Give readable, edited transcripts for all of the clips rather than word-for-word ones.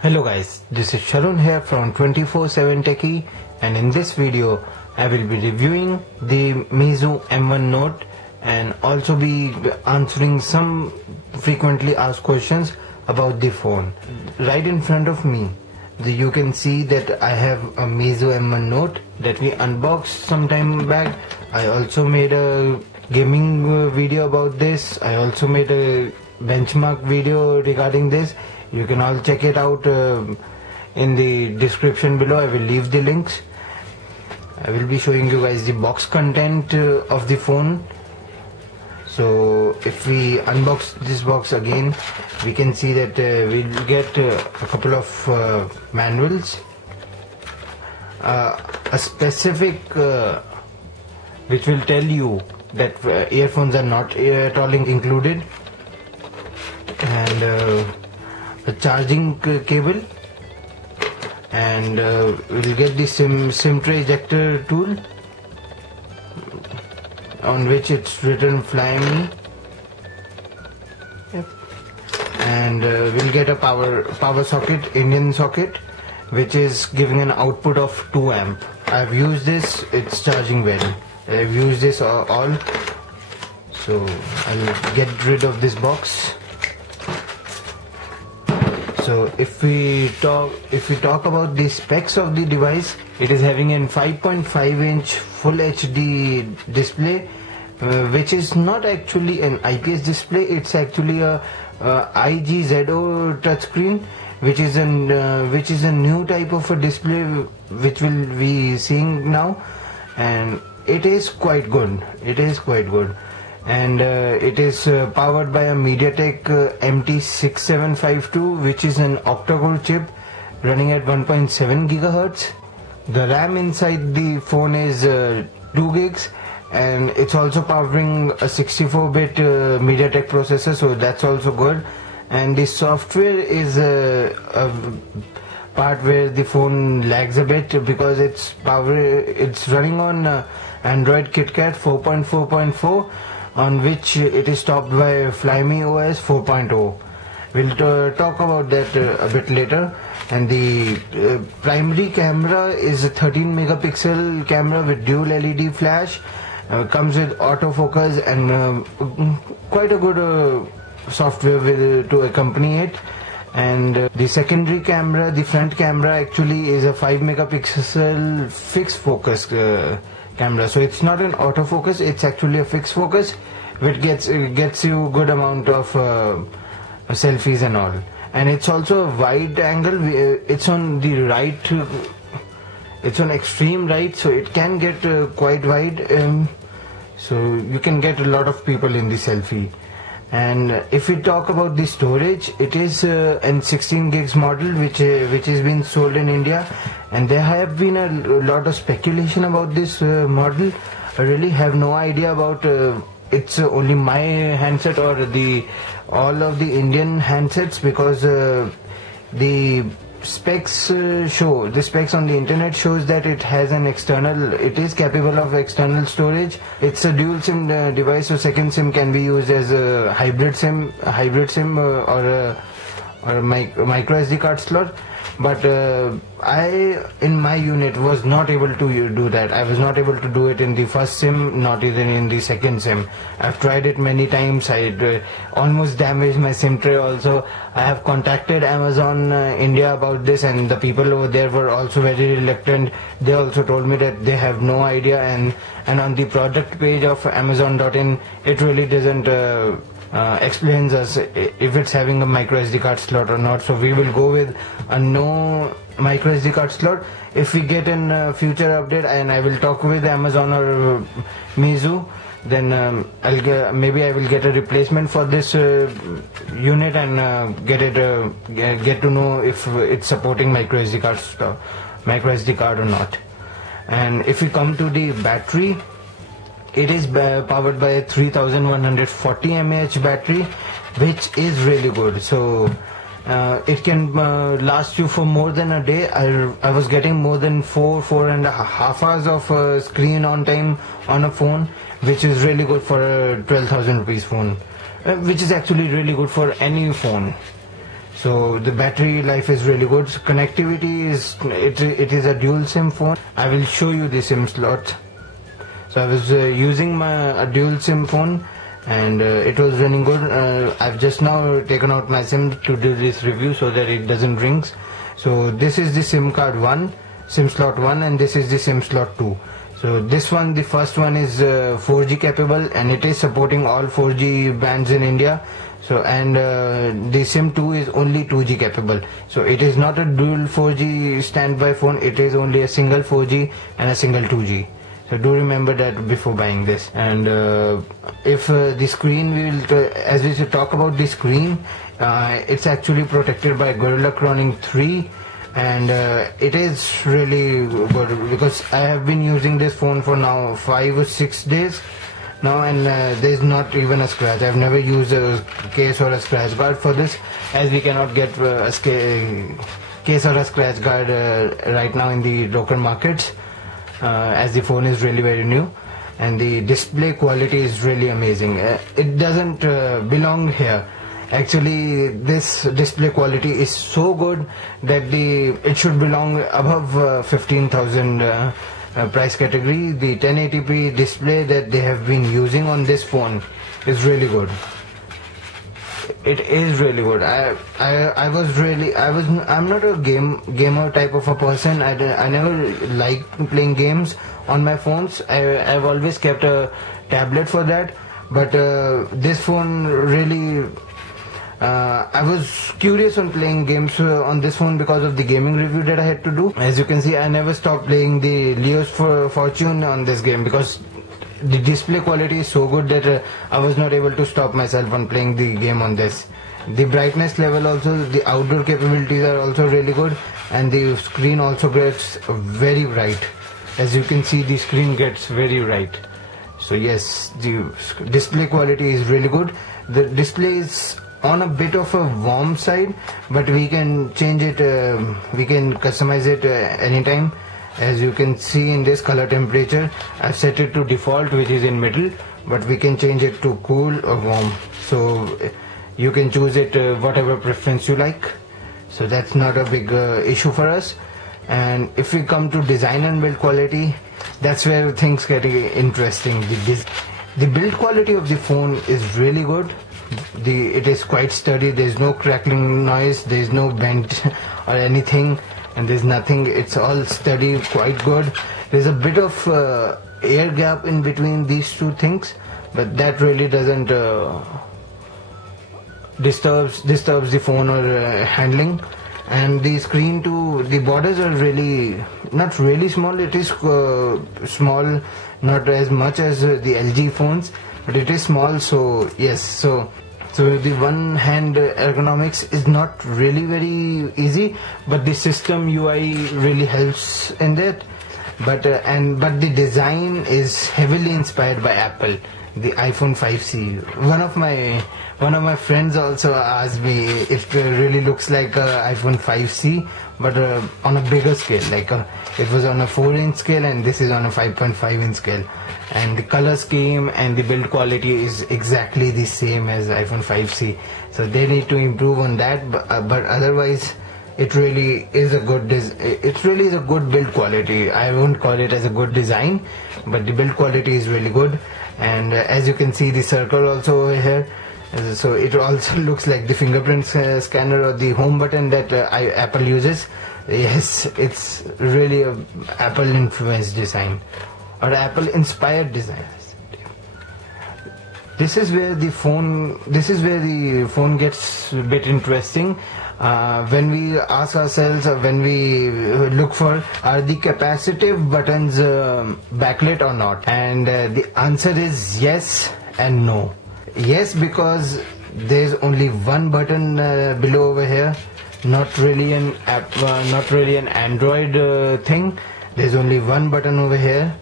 Hello guys, this is Sharun here from 24/7 Techie, and in this video I will be reviewing the Miezu M1 Note and also be answering some frequently asked questions about the phone. Right in front of me you can see that I have a Miezu M1 Note that we unboxed some time back. I also made a gaming video about this. I also made a benchmark video regarding this. You can all check it out in the description below. I will leave the links. I will be showing you guys the box content of the phone. So if we unbox this box again, we can see that we'll get a couple of manuals, a specific which will tell you that earphones are not at all included, and a charging cable, and we'll get the SIM tray ejector tool on which it's written Fly Me. Yep. And we'll get a power socket, Indian socket, which is giving an output of 2 amp. I've used this, it's charging well. I've used this all, so I'll get rid of this box. So if we talk about the specs of the device, it is having a 5.5-inch Full HD display, which is not actually an IPS display. It's actually a IGZO touchscreen, which is a new type of a display which we'll be seeing now, and it is quite good. And it is powered by a MediaTek MT6752, which is an octa-core chip running at 1.7 GHz. The RAM inside the phone is 2 gigs, and it's also powering a 64-bit MediaTek processor, so that's also good. And the software is a part where the phone lags a bit because it's running on Android KitKat 4.4.4, on which it is topped by Fly Me OS 4.0. We'll talk about that a bit later. And the primary camera is a 13 megapixel camera with dual LED flash. Comes with autofocus and quite a good software to accompany it. And the secondary camera, the front camera, actually is a 5 megapixel fixed focus camera. So it's not an autofocus, it's actually a fixed focus, which gets you good amount of selfies and all. And it's also a wide angle. It's on the right, it's on extreme right, so it can get quite wide, so you can get a lot of people in the selfie. And if we talk about the storage, it is an 16 gigs model which has been sold in India, and there have been a lot of speculation about this model. I really have no idea about it's only my handset or all of the Indian handsets, because the specs on the internet shows that it has it is capable of external storage. It's a dual SIM device, so second SIM can be used as a hybrid SIM or a micro SD card slot. But I, in my unit, was not able to do that. I was not able to do it in the first SIM, not even in the second SIM. I've tried it many times. I almost damaged my SIM tray also. I have contacted Amazon India about this, and the people over there were also very reluctant. They also told me that they have no idea, and on the product page of Amazon.in, it really doesn't explains us if it's having a micro SD card slot or not. So we will go with a no micro SD card slot. If we get a future update, and I will talk with Amazon or Meizu, then maybe I will get a replacement for this unit and get to know if it's supporting micro SD card or not. And if we come to the battery, it is powered by a 3140 mAh battery, which is really good. So it can last you for more than a day. I was getting more than 4.5 hours of screen on time on a phone, which is really good for a 12,000 rupees phone, which is actually really good for any phone. So the battery life is really good. So connectivity is, it is a dual SIM phone. I will show you the SIM slot. So I was using a dual SIM phone, and it was running good. I've just now taken out my SIM to do this review so that it doesn't ring. So this is the SIM card 1, SIM slot 1, and this is the SIM slot 2. So this one, the first one is 4G capable, and it is supporting all 4G bands in India. So, and the SIM 2 is only 2G capable. So it is not a dual 4G standby phone, it is only a single 4G and a single 2G. So do remember that before buying this. And if the screen, as we should talk about the screen, it's actually protected by Gorilla Crowning 3, and it is really good because I have been using this phone for now 5 or 6 days now, and there's not even a scratch. I've never used a case or a scratch guard for this, as we cannot get a case or a scratch guard right now in the local markets, as the phone is really very new, and the display quality is really amazing. It doesn't belong here. Actually, this display quality is so good that it should belong above 15,000 price category. The 1080p display that they have been using on this phone is really good. It is really good. I'm not a gamer type of a person. I never like playing games on my phones. I've always kept a tablet for that. But this phone really, I was curious on playing games on this phone because of the gaming review that I had to do. As you can see, I never stopped playing the Leo's Fortune on this game because the display quality is so good that I was not able to stop myself on playing the game on this. The brightness level also, the outdoor capabilities are also really good, and the screen also gets very bright. As you can see, the screen gets very bright. So yes, the display quality is really good. The display is on a bit of a warm side, but we can change it, we can customize it anytime. As you can see in this color temperature, I've set it to default, which is in middle, but we can change it to cool or warm. So you can choose it whatever preference you like. So that's not a big issue for us. And if we come to design and build quality, that's where things get interesting. The build quality of the phone is really good. It is quite sturdy. There's no crackling noise, there's no bend or anything, and there's nothing. It's all sturdy, quite good. There's a bit of air gap in between these two things, but that really doesn't disturbs the phone or handling. And the screen too, the borders are really not really small. It is small, not as much as the LG phones, but it is small. So yes, so the one hand ergonomics is not really very easy, but the system UI really helps in that. But the design is heavily inspired by Apple, the iPhone 5C. One of my friends also asked me if it really looks like a iPhone 5C, but on a bigger scale. Like it was on a 4-inch scale, and this is on a 5.5-inch scale. And the color scheme and the build quality is exactly the same as iPhone 5C. So they need to improve on that. But otherwise, it really is a good build quality. I won't call it as a good design, but the build quality is really good. And as you can see, the circle also over here, so it also looks like the fingerprint scanner or the home button that Apple uses. Yes, it's really a Apple influenced design or Apple inspired design. This is where the phone gets a bit interesting. When we ask ourselves, or when we look for, are the capacitive buttons backlit or not? And the answer is yes and no. Yes, because there's only one button below over here, not really an Android thing. There's only one button over here,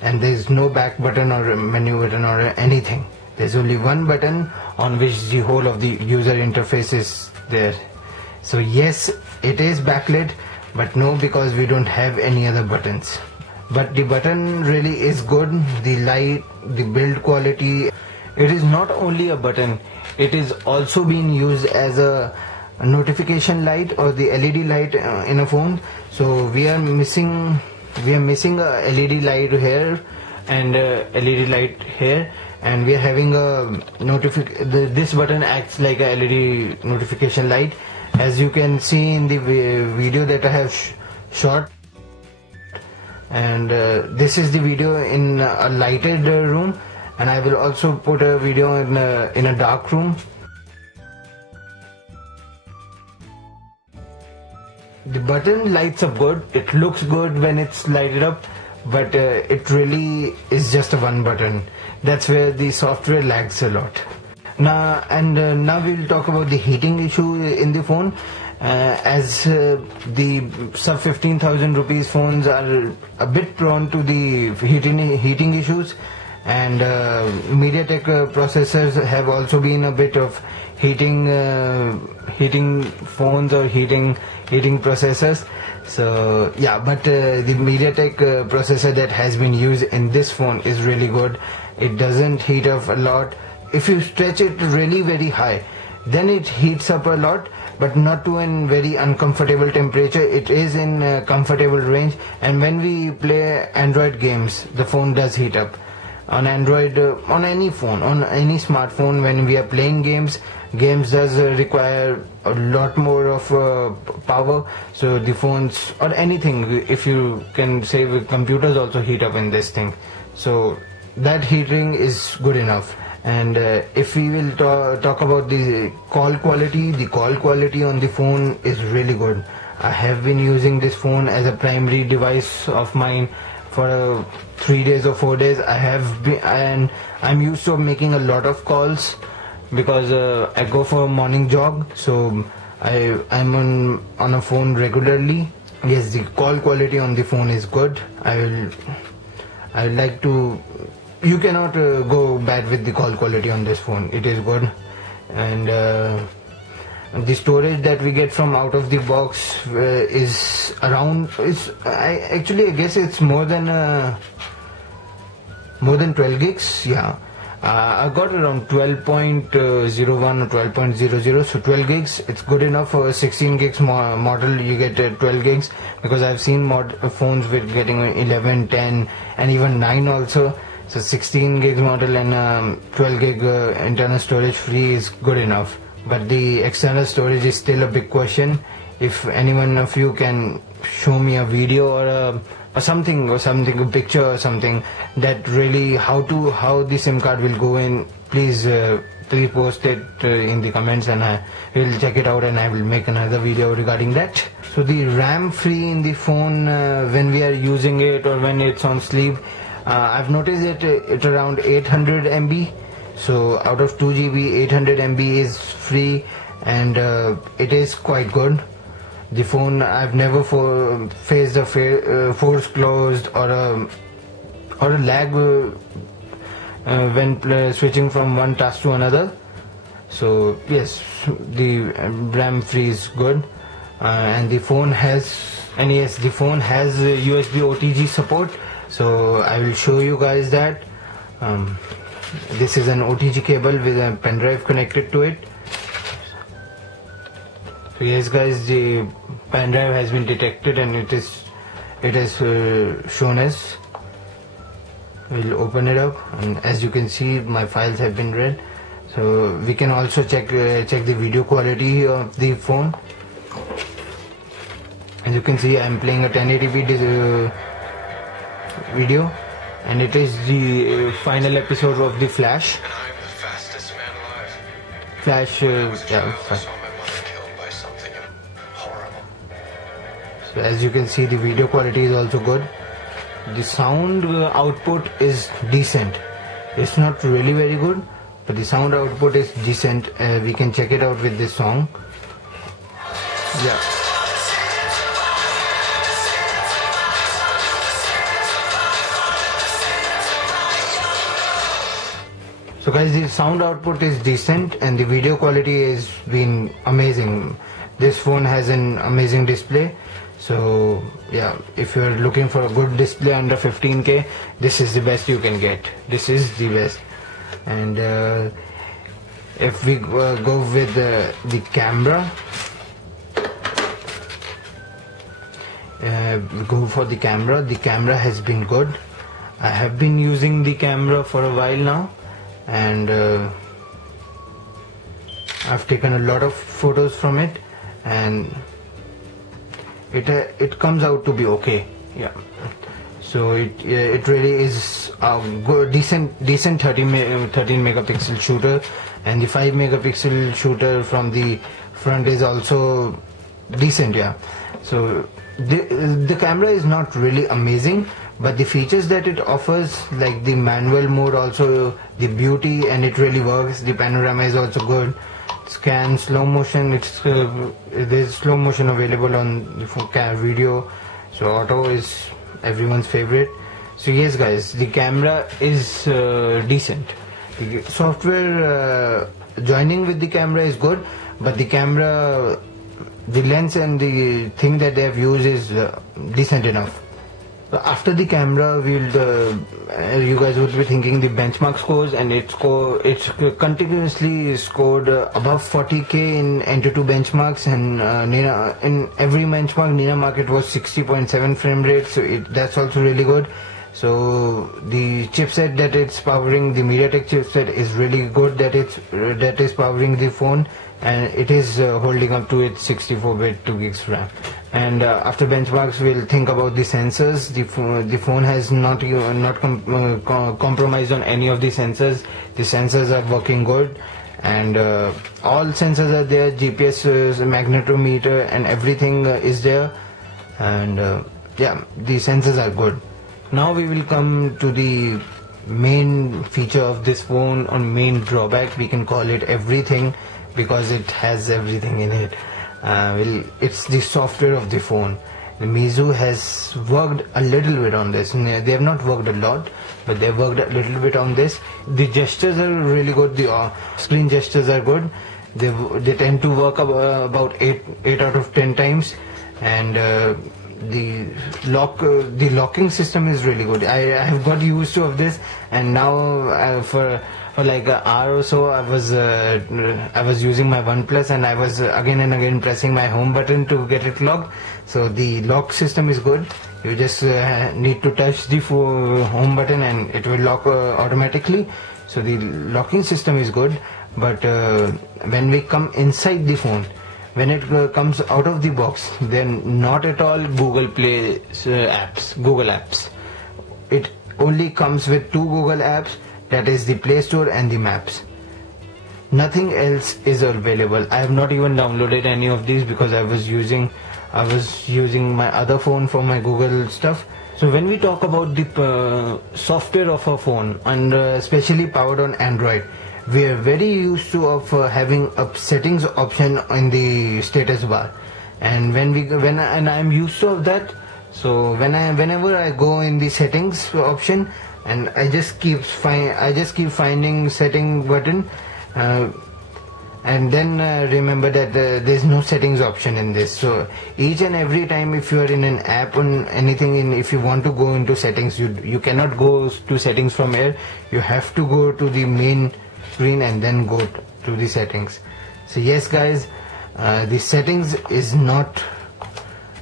and there's no back button or menu button or anything. There's only one button on which the whole of the user interface is there. So yes, it is backlit, but no, because we don't have any other buttons. But the button really is good. The light, the build quality. It is not only a button, it is also being used as a a notification light or the LED light in a phone. So we are missing a LED light here and LED light here, and we are having a this button acts like a LED notification light, as you can see in the video that I have shot. And this is the video in a lighted room, and I will also put a video in a dark room. The button lights up good, it looks good when it's lighted up, but it really is just a one button. That's where the software lags a lot. Now we'll talk about the heating issue in the phone. As the sub 15,000 rupees phones are a bit prone to the heating issues, and MediaTek processors have also been a bit of heating phones or heating processors. So yeah, but the MediaTek processor that has been used in this phone is really good. It doesn't heat up a lot. If you stretch it really very high, then it heats up a lot, but not to a very uncomfortable temperature. It is in a comfortable range, and when we play Android games, the phone does heat up. On Android, on any phone, on any smartphone, when we are playing games does require a lot more of power. So the phones or anything, if you can say, with computers also heat up in this thing. So that heating is good enough. And if we will talk about the call quality on the phone is really good. I have been using this phone as a primary device of mine for 3 days or 4 days. And I'm used to making a lot of calls because I go for a morning jog, so I'm on a phone regularly. Yes, the call quality on the phone is good. I would like to. You cannot go bad with the call quality on this phone. It is good, and the storage that we get from out of the box is around. I guess it's more than 12 gigs. Yeah, I got around 12.01 or 12.00. So 12 gigs. It's good enough for a 16 gigs model. You get 12 gigs because I've seen phones with getting 11, 10, and even 9 also. So 16 gigs model and 12 gig internal storage free is good enough. But the external storage is still a big question. If anyone of you can show me a video or something, a picture or something that really how the SIM card will go in, please post it in the comments, and I will check it out and I will make another video regarding that. So the RAM free in the phone when we are using it or when it's on sleep, I've noticed it around 800 MB. So out of 2 GB, 800 MB is free, and it is quite good. The phone, I've never faced a force closed or a lag when switching from one task to another. So yes, the RAM free is good, and the phone has USB OTG support. So I will show you guys that. This is an OTG cable with a pen drive connected to it. So yes guys, the pen drive has been detected and it is shown as. We'll open it up, and as you can see, my files have been read. So we can also check the video quality of the phone. As you can see, I'm playing a 1080p video, and it is the final episode of the Flash. So as you can see, the video quality is also good. The sound output is decent. It's not really very good, but the sound output is decent. We can check it out with this song. Yeah. So guys, the sound output is decent and the video quality has been amazing. This phone has an amazing display. So yeah, if you're looking for a good display under 15K, this is the best you can get. This is the best. And If we go with the camera, go for the camera has been good. I have been using the camera for a while now, and I've taken a lot of photos from it, and it comes out to be okay. Yeah, so it really is a good, decent 13 megapixel shooter, and the 5 megapixel shooter from the front is also decent. Yeah, so the camera is not really amazing, but the features that it offers, like the manual mode, also the beauty, and it really works. The panorama is also good. Scan, slow motion, there's slow motion available on the video, so auto is everyone's favorite. So yes guys, the camera is decent. The software joining with the camera is good, but the camera, the lens and the thing that they have used is decent enough. So after the camera, you guys would be thinking the benchmark scores, and it's continuously scored above 40k in N2 benchmarks, and in every benchmark Nina market was 60.7 frame rate, so that's also really good. So the chipset that it's powering, the MediaTek chipset, is really good, that is powering the phone, and it is holding up to its 64-bit 2 gigs RAM. And after benchmarks, we'll think about the sensors. The phone has not compromised on any of the sensors. The sensors are working good, and all sensors are there. GPS, magnetometer, and everything is there. And yeah, the sensors are good. Now we will come to the main feature of this phone, or main drawback. We can call it everything, because it has everything in it. It's the software of the phone. The Meizu has worked a little bit on this. They have not worked a lot, but they have worked a little bit on this. The gestures are really good. The screen gestures are good. They tend to work about 8 out of 10 times, and the locking system is really good. I have got used to of this, and now for like an hour or so, I was using my OnePlus, and I was again and again pressing my home button to get it locked. So the lock system is good. You just need to touch the home button and it will lock automatically. So the locking system is good. But when we come inside the phone, when it comes out of the box, then not at all Google Play Google apps. It only comes with 2 Google apps, that is the Play Store and the Maps. Nothing else is available. I have not even downloaded any of these, because I was using my other phone for my Google stuff. So when we talk about the software of a phone, and especially powered on Android, we are very used to having a settings option in the status bar, and I'm used to of that. So whenever I go in the settings option, and I just keep finding setting button, and then remember that there's no settings option in this. So each and every time, if you are in an app or anything, if you want to go into settings, you cannot go to settings from here. You have to go to the main screen and then go to the settings. So yes guys, the settings is not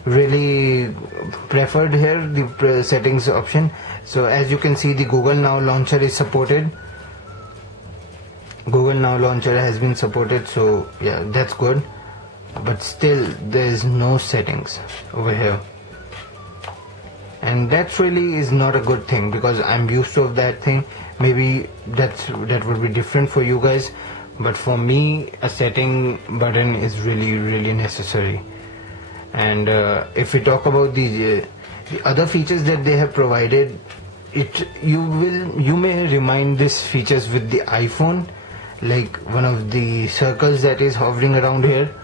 really preferred here, the settings option. So as you can see, the Google Now launcher is supported. Google Now launcher has been supported, so yeah, that's good. But still there is no settings over here, and that really is not a good thing, because I'm used to that thing. Maybe that would be different for you guys, but for me a setting button is really necessary. And if we talk about the other features that they have provided, you may remind these features with the iPhone, like one of the circles that is hovering around here.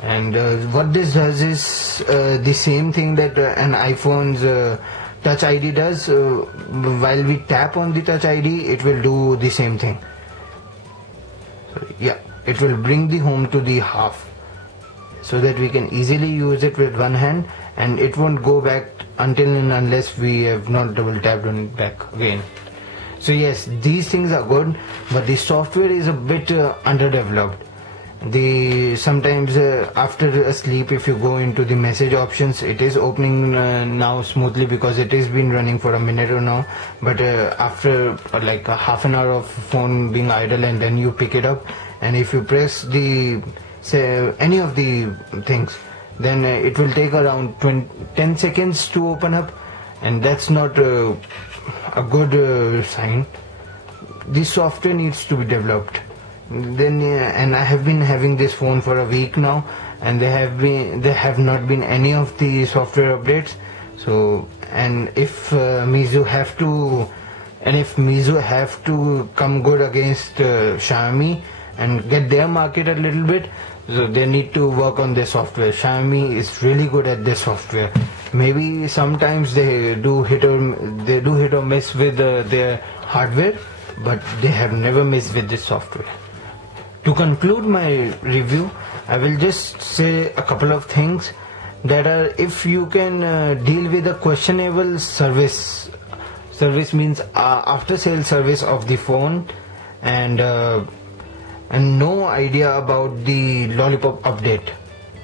And what this does is the same thing that an iPhone's Touch ID does. While we tap on the Touch ID, it will do the same thing. So yeah, it will bring the home to the half, so that we can easily use it with one hand, and it won't go back until and unless we have not double tapped on it back again. So yes, these things are good, but the software is a bit underdeveloped. Sometimes after a sleep, if you go into the message options, it is opening now smoothly because it has been running for a minute or now. But after like a half an hour of phone being idle, and then you pick it up, and if you press any of the things, then it will take around 10 seconds to open up, and that's not a good sign. This software needs to be developed. Then and I have been having this phone for a week now, and there have not been any of the software updates. So, and if Meizu have to come good against Xiaomi and get their market a little bit, so they need to work on their software. Xiaomi is really good at their software. Maybe sometimes they do hit or miss with their hardware, but they have never missed with this software. To conclude my review, I will just say a couple of things that are, if you can deal with a questionable service means after sale service of the phone, and no idea about the lollipop update.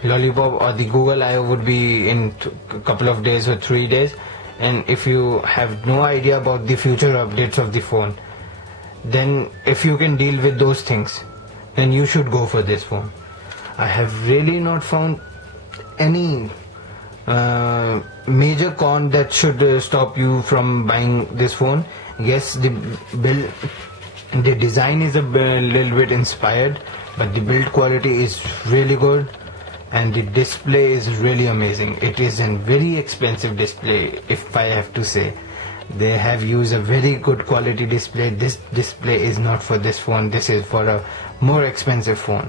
Lollipop or the Google I/O would be in a couple of days or 3 days, and if you have no idea about the future updates of the phone, then if you can deal with those things, then you should go for this phone. I have really not found any major con that should stop you from buying this phone. Yes, the design is a little bit inspired, but the build quality is really good, and the display is really amazing. It is a very expensive display, if I have to say. They have used a very good quality display. This display is not for this phone. This is for a more expensive phone.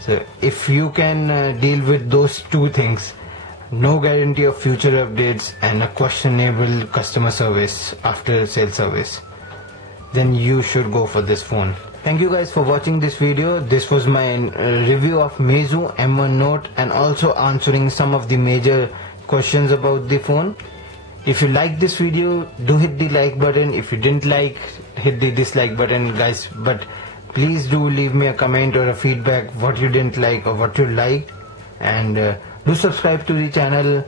So if you can deal with those two things, no guarantee of future updates and a questionable customer service after sale service, then you should go for this phone. Thank you guys for watching this video. This was my review of Miezu M1 Note, and also answering some of the major questions about the phone. If you like this video, do hit the like button. If you didn't like, hit the dislike button, guys. But please do leave me a comment or a feedback what you didn't like or what you liked, and do subscribe to the channel,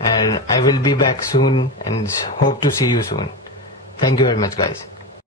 and I will be back soon and hope to see you soon. Thank you very much, guys.